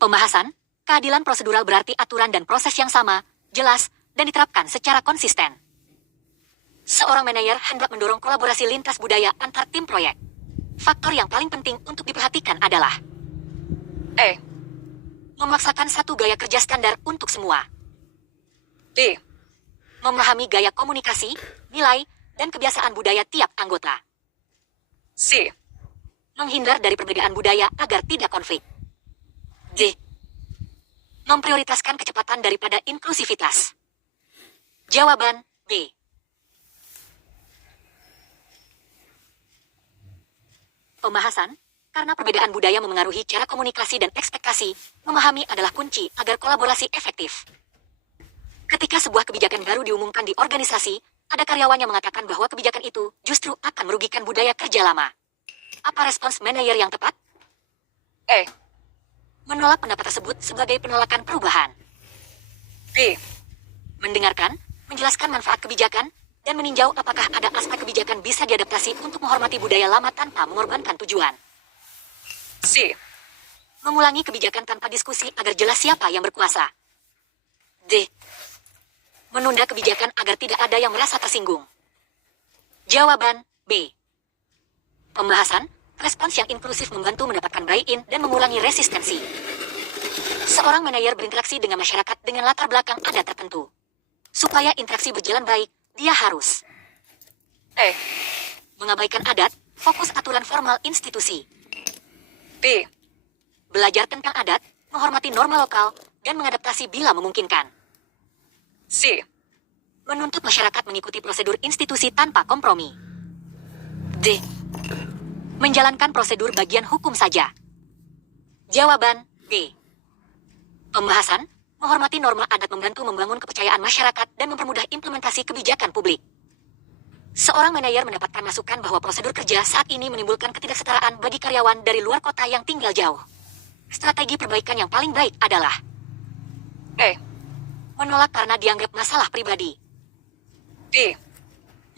Pembahasan, keadilan prosedural berarti aturan dan proses yang sama, jelas, dan diterapkan secara konsisten. Seorang manajer hendak mendorong kolaborasi lintas budaya antar tim proyek. Faktor yang paling penting untuk diperhatikan adalah memaksakan satu gaya kerja standar untuk semua. B. Memahami gaya komunikasi, nilai, dan kebiasaan budaya tiap anggota. C. Menghindar dari perbedaan budaya agar tidak konflik. D. Memprioritaskan kecepatan daripada inklusivitas. Jawaban B. Pembahasan, karena perbedaan budaya memengaruhi cara komunikasi dan ekspektasi, memahami adalah kunci agar kolaborasi efektif. Ketika sebuah kebijakan baru diumumkan di organisasi, ada karyawan yang mengatakan bahwa kebijakan itu justru akan merugikan budaya kerja lama. Apa respons manajer yang tepat? Menolak pendapat tersebut sebagai penolakan perubahan. B. Mendengarkan, menjelaskan manfaat kebijakan, dan meninjau apakah ada aspek kebijakan bisa diadaptasi untuk menghormati budaya lama tanpa mengorbankan tujuan. C. Mengulangi kebijakan tanpa diskusi agar jelas siapa yang berkuasa. D. Menunda kebijakan agar tidak ada yang merasa tersinggung. Jawaban B. Pembahasan, respons yang inklusif membantu mendapatkan buy-in dan mengurangi resistensi. Seorang manajer berinteraksi dengan masyarakat dengan latar belakang adat tertentu. Supaya interaksi berjalan baik, dia harus mengabaikan adat, fokus aturan formal institusi. B. Belajar tentang adat, menghormati norma lokal, dan mengadaptasi bila memungkinkan. C. Menuntut masyarakat mengikuti prosedur institusi tanpa kompromi. D. Menjalankan prosedur bagian hukum saja. Jawaban B. Pembahasan, menghormati norma adat membantu membangun kepercayaan masyarakat dan mempermudah implementasi kebijakan publik. Seorang manajer mendapatkan masukan bahwa prosedur kerja saat ini menimbulkan ketidaksetaraan bagi karyawan dari luar kota yang tinggal jauh. Strategi perbaikan yang paling baik adalah menolak karena dianggap masalah pribadi. B.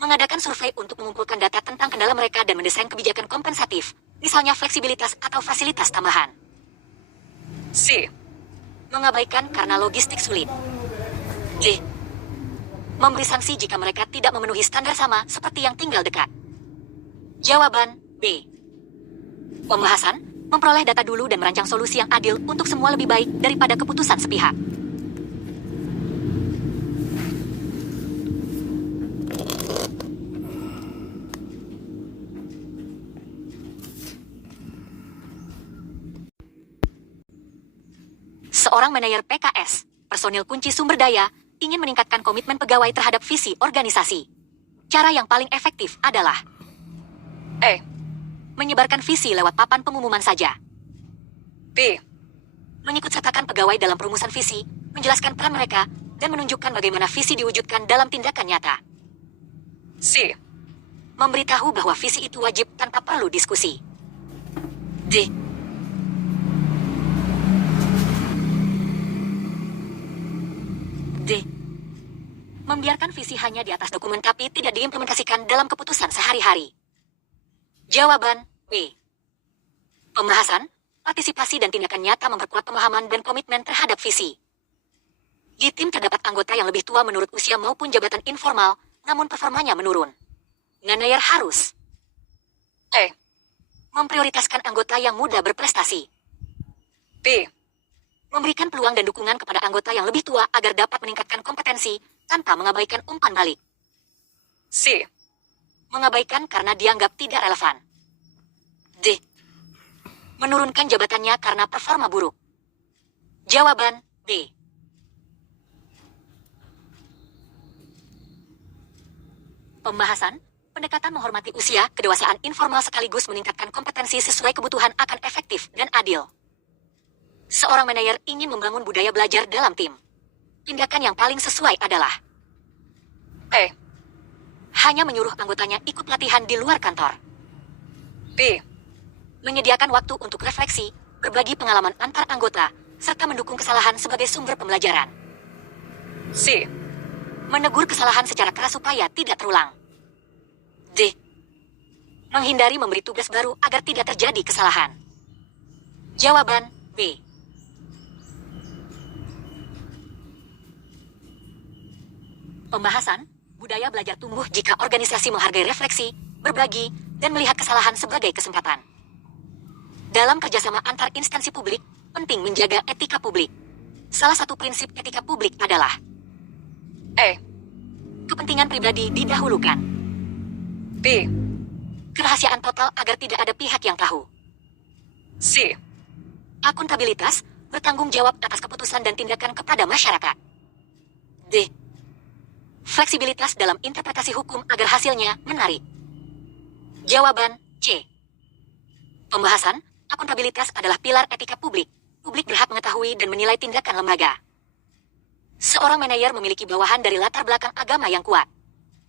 Mengadakan survei untuk mengumpulkan data tentang kendala mereka dan mendesain kebijakan kompensatif, misalnya fleksibilitas atau fasilitas tambahan. C. Mengabaikan karena logistik sulit. D. Memberi sanksi jika mereka tidak memenuhi standar sama seperti yang tinggal dekat. Jawaban B. Pembahasan, memperoleh data dulu dan merancang solusi yang adil untuk semua lebih baik daripada keputusan sepihak. Seorang manajer PKS, personil kunci sumber daya, ingin meningkatkan komitmen pegawai terhadap visi organisasi. Cara yang paling efektif adalah menyebarkan visi lewat papan pengumuman saja. B. Mengikutsertakan pegawai dalam perumusan visi, menjelaskan peran mereka, dan menunjukkan bagaimana visi diwujudkan dalam tindakan nyata. C. Memberitahu bahwa visi itu wajib tanpa perlu diskusi. D. Membiarkan visi hanya di atas dokumen tapi tidak diimplementasikan dalam keputusan sehari-hari. Jawaban B. Pembahasan, partisipasi dan tindakan nyata memperkuat pemahaman dan komitmen terhadap visi. Di tim terdapat anggota yang lebih tua menurut usia maupun jabatan informal, namun performanya menurun. Manajer harus memprioritaskan anggota yang muda berprestasi. B. Memberikan peluang dan dukungan kepada anggota yang lebih tua agar dapat meningkatkan kompetensi tanpa mengabaikan umpan balik. C. Mengabaikan karena dianggap tidak relevan. D. Menurunkan jabatannya karena performa buruk. Jawaban B. Pembahasan, pendekatan menghormati usia, kedewasaan informal sekaligus meningkatkan kompetensi sesuai kebutuhan akan efektif dan adil. Seorang manajer ingin membangun budaya belajar dalam tim. Tindakan yang paling sesuai adalah hanya menyuruh anggotanya ikut latihan di luar kantor. B. Menyediakan waktu untuk refleksi, berbagi pengalaman antar anggota, serta mendukung kesalahan sebagai sumber pembelajaran. C. Menegur kesalahan secara keras supaya tidak terulang. D. Menghindari memberi tugas baru agar tidak terjadi kesalahan. Jawaban B. Pembahasan, budaya belajar tumbuh jika organisasi menghargai refleksi, berbagi, dan melihat kesalahan sebagai kesempatan. Dalam kerjasama antar instansi publik, penting menjaga etika publik. Salah satu prinsip etika publik adalah kepentingan pribadi didahulukan. B. Kerahasiaan total agar tidak ada pihak yang tahu. C. Akuntabilitas, bertanggung jawab atas keputusan dan tindakan kepada masyarakat. D. Fleksibilitas dalam interpretasi hukum agar hasilnya menarik. Jawaban C. Pembahasan, akuntabilitas adalah pilar etika publik. Publik berhak mengetahui dan menilai tindakan lembaga. Seorang manajer memiliki bawahan dari latar belakang agama yang kuat.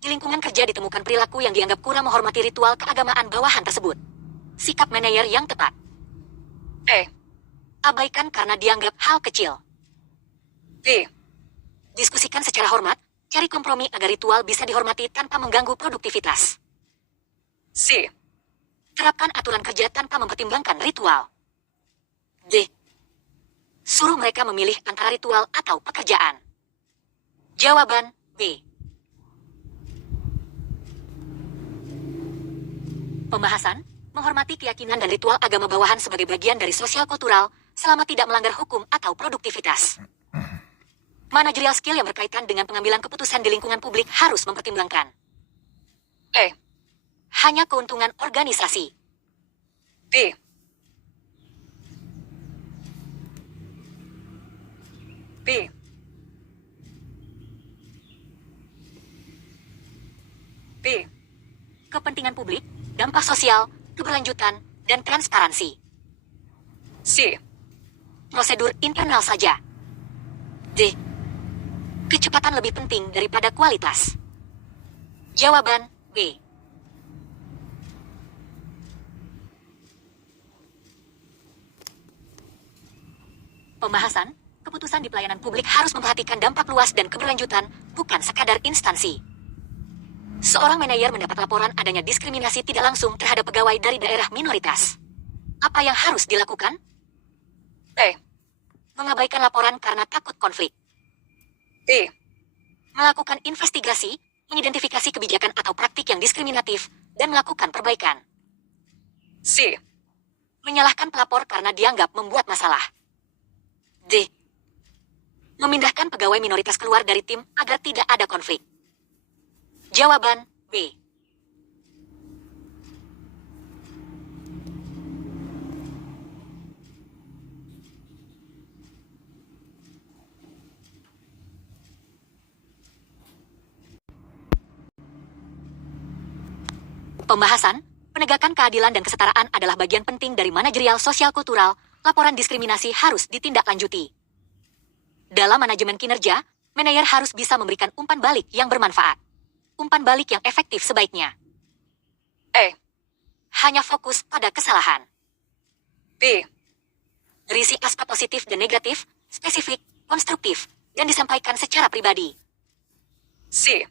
Di lingkungan kerja ditemukan perilaku yang dianggap kurang menghormati ritual keagamaan bawahan tersebut. Sikap manajer yang tepat. Abaikan karena dianggap hal kecil. B. Diskusikan secara hormat, cari kompromi agar ritual bisa dihormati tanpa mengganggu produktivitas. C. Terapkan aturan kerja tanpa mempertimbangkan ritual. D. Suruh mereka memilih antara ritual atau pekerjaan. Jawaban B. Pembahasan, menghormati keyakinan dan ritual agama bawahan sebagai bagian dari sosial kultural selama tidak melanggar hukum atau produktivitas. Managerial skill yang berkaitan dengan pengambilan keputusan di lingkungan publik harus mempertimbangkan hanya keuntungan organisasi. B. Kepentingan publik, dampak sosial, keberlanjutan, dan transparansi. C. Prosedur internal saja. D. Kecepatan lebih penting daripada kualitas. Jawaban B. Pembahasan, keputusan di pelayanan publik harus memperhatikan dampak luas dan keberlanjutan, bukan sekadar instansi. Seorang manajer mendapat laporan adanya diskriminasi tidak langsung terhadap pegawai dari daerah minoritas. Apa yang harus dilakukan? Mengabaikan laporan karena takut konflik. B. Melakukan investigasi, mengidentifikasi kebijakan atau praktik yang diskriminatif, dan melakukan perbaikan. C. Menyalahkan pelapor karena dianggap membuat masalah. D. Memindahkan pegawai minoritas keluar dari tim agar tidak ada konflik. Jawaban B. Pembahasan, penegakan keadilan dan kesetaraan adalah bagian penting dari manajerial sosial kultural. Laporan diskriminasi harus ditindaklanjuti. Dalam manajemen kinerja, manajer harus bisa memberikan umpan balik yang bermanfaat. Umpan balik yang efektif sebaiknya hanya fokus pada kesalahan. B. Berisi aspek positif dan negatif, spesifik, konstruktif, dan disampaikan secara pribadi. C.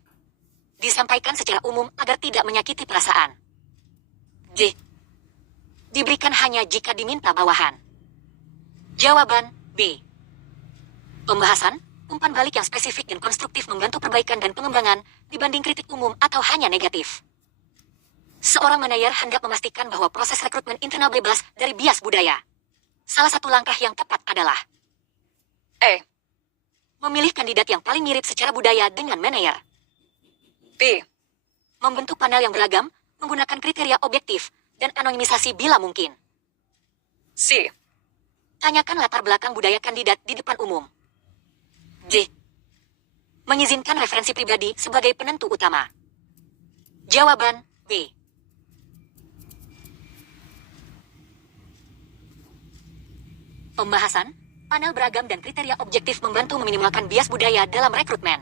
Disampaikan secara umum agar tidak menyakiti perasaan. D. Diberikan hanya jika diminta bawahan. Jawaban B. Pembahasan, umpan balik yang spesifik dan konstruktif membantu perbaikan dan pengembangan dibanding kritik umum atau hanya negatif. Seorang manajer hendak memastikan bahwa proses rekrutmen internal bebas dari bias budaya. Salah satu langkah yang tepat adalah memilih kandidat yang paling mirip secara budaya dengan manajer. B. Membentuk panel yang beragam, menggunakan kriteria objektif, dan anonimisasi bila mungkin. C. Tanyakan latar belakang budaya kandidat di depan umum. D. Mengizinkan referensi pribadi sebagai penentu utama. Jawaban B. Pembahasan, panel beragam dan kriteria objektif membantu meminimalkan bias budaya dalam rekrutmen.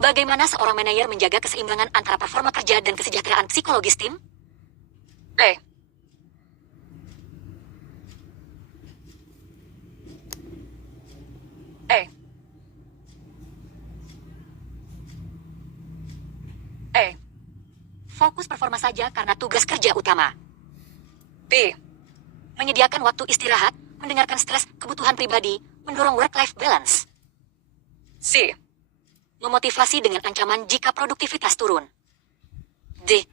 Bagaimana seorang manajer menjaga keseimbangan antara performa kerja dan kesejahteraan psikologis tim? Fokus performa saja karena tugas kerja utama. B. Menyediakan waktu istirahat, mendengarkan stres, kebutuhan pribadi, mendorong work-life balance. C. Memotivasi dengan ancaman jika produktivitas turun. D.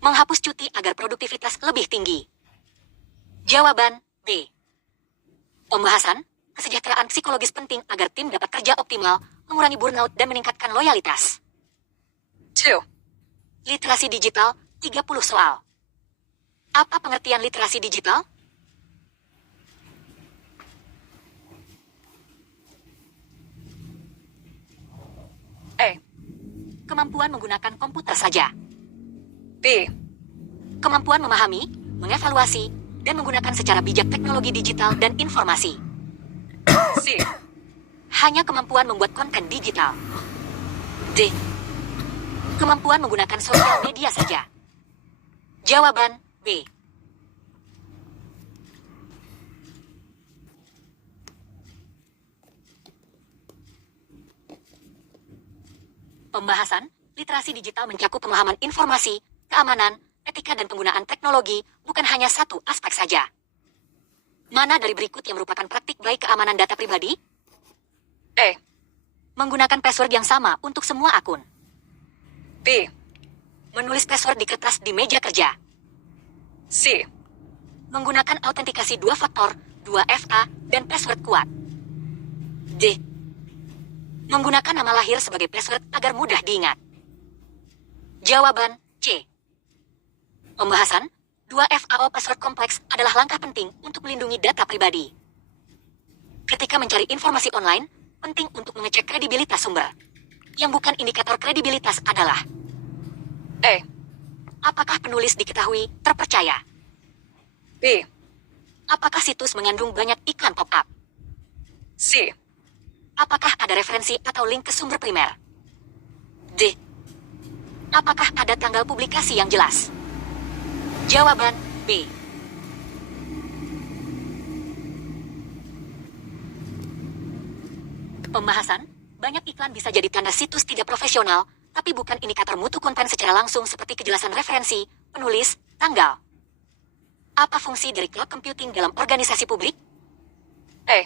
Menghapus cuti agar produktivitas lebih tinggi. Jawaban B. Pembahasan, kesejahteraan psikologis penting agar tim dapat kerja optimal, mengurangi burnout dan meningkatkan loyalitas. 2. Literasi digital, 30 soal. Apa pengertian literasi digital? A. Kemampuan menggunakan komputer saja. B. Kemampuan memahami, mengevaluasi, dan menggunakan secara bijak teknologi digital dan informasi. C. Hanya kemampuan membuat konten digital. D. Kemampuan menggunakan sosial media saja. Jawaban B. Pembahasan, literasi digital mencakup pemahaman informasi, keamanan, etika dan penggunaan teknologi, bukan hanya satu aspek saja. Mana dari berikut yang merupakan praktik baik keamanan data pribadi? A. Menggunakan password yang sama untuk semua akun. B. Menulis password di kertas di meja kerja. C. Menggunakan autentikasi 2 faktor, 2FA, dan password kuat. D. Menggunakan nama lahir sebagai password agar mudah diingat. Jawaban C. Pembahasan, 2FAO password kompleks adalah langkah penting untuk melindungi data pribadi. Ketika mencari informasi online, penting untuk mengecek kredibilitas sumber. Yang bukan indikator kredibilitas adalah A. Apakah penulis diketahui terpercaya? B. Apakah situs mengandung banyak iklan pop-up? C. Apakah ada referensi atau link ke sumber primer? D. Apakah ada tanggal publikasi yang jelas? Jawaban B. Pembahasan, banyak iklan bisa jadi tanda situs tidak profesional, tapi bukan indikator mutu konten secara langsung seperti kejelasan referensi, penulis, tanggal. Apa fungsi dari cloud computing dalam organisasi publik? A.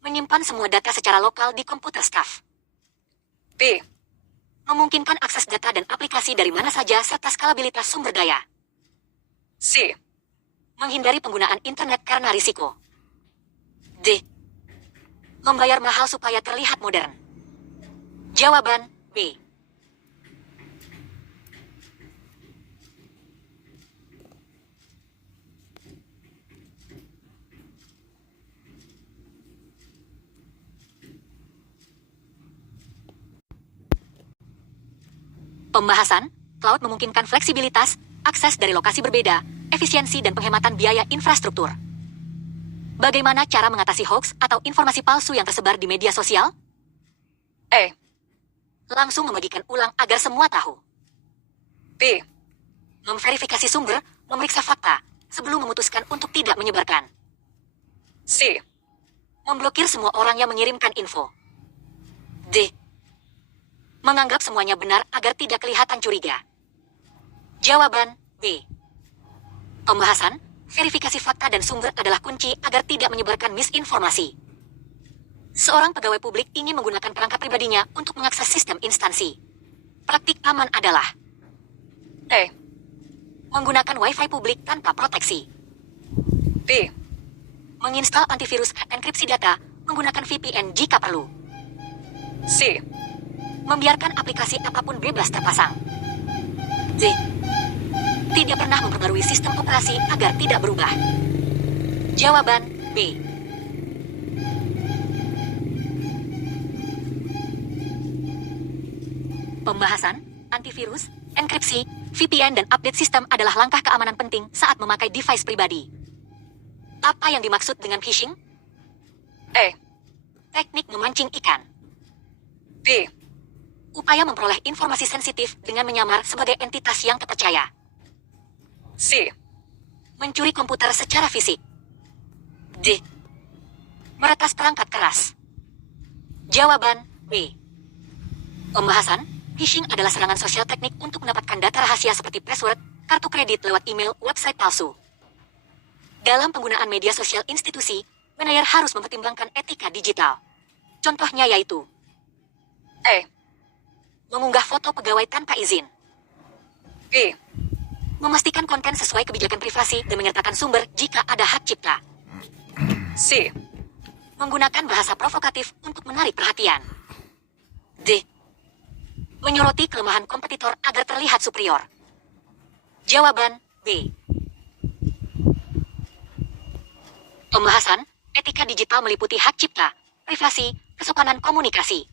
Menyimpan semua data secara lokal di komputer staf. B. Memungkinkan akses data dan aplikasi dari mana saja serta skalabilitas sumber daya. C. Menghindari penggunaan internet karena risiko. D. Membayar mahal supaya terlihat modern. Jawaban B. Pembahasan, cloud memungkinkan fleksibilitas, akses dari lokasi berbeda, efisiensi dan penghematan biaya infrastruktur. Bagaimana cara mengatasi hoax atau informasi palsu yang tersebar di media sosial? A. Langsung membagikan ulang agar semua tahu. B. Memverifikasi sumber, memeriksa fakta, sebelum memutuskan untuk tidak menyebarkan. C. Memblokir semua orang yang mengirimkan info. D. Menganggap semuanya benar agar tidak kelihatan curiga. Jawaban B. Pembahasan, verifikasi fakta dan sumber adalah kunci agar tidak menyebarkan misinformasi. Seorang pegawai publik ingin menggunakan perangkat pribadinya untuk mengakses sistem instansi. Praktik aman adalah A. Menggunakan Wi-Fi publik tanpa proteksi. B. Menginstal antivirus enkripsi data menggunakan VPN jika perlu. C. Membiarkan aplikasi apapun bebas terpasang. D. Tidak pernah memperbarui sistem operasi agar tidak berubah. Jawaban B. Pembahasan, antivirus, enkripsi, VPN dan update sistem adalah langkah keamanan penting saat memakai device pribadi. Apa yang dimaksud dengan phishing? A. Teknik memancing ikan. B. Upaya memperoleh informasi sensitif dengan menyamar sebagai entitas yang terpercaya. C. Mencuri komputer secara fisik. D. Meretas perangkat keras. Jawaban B. Pembahasan, phishing adalah serangan sosial teknik untuk mendapatkan data rahasia seperti password, kartu kredit lewat email, website palsu. Dalam penggunaan media sosial institusi, manajer harus mempertimbangkan etika digital. Contohnya yaitu E. Mengunggah foto pegawai tanpa izin. B. Memastikan konten sesuai kebijakan privasi dan menyertakan sumber jika ada hak cipta. C. Menggunakan bahasa provokatif untuk menarik perhatian. D. Menyoroti kelemahan kompetitor agar terlihat superior. Jawaban B. Pembahasan etika digital meliputi hak cipta, privasi, kesopanan komunikasi.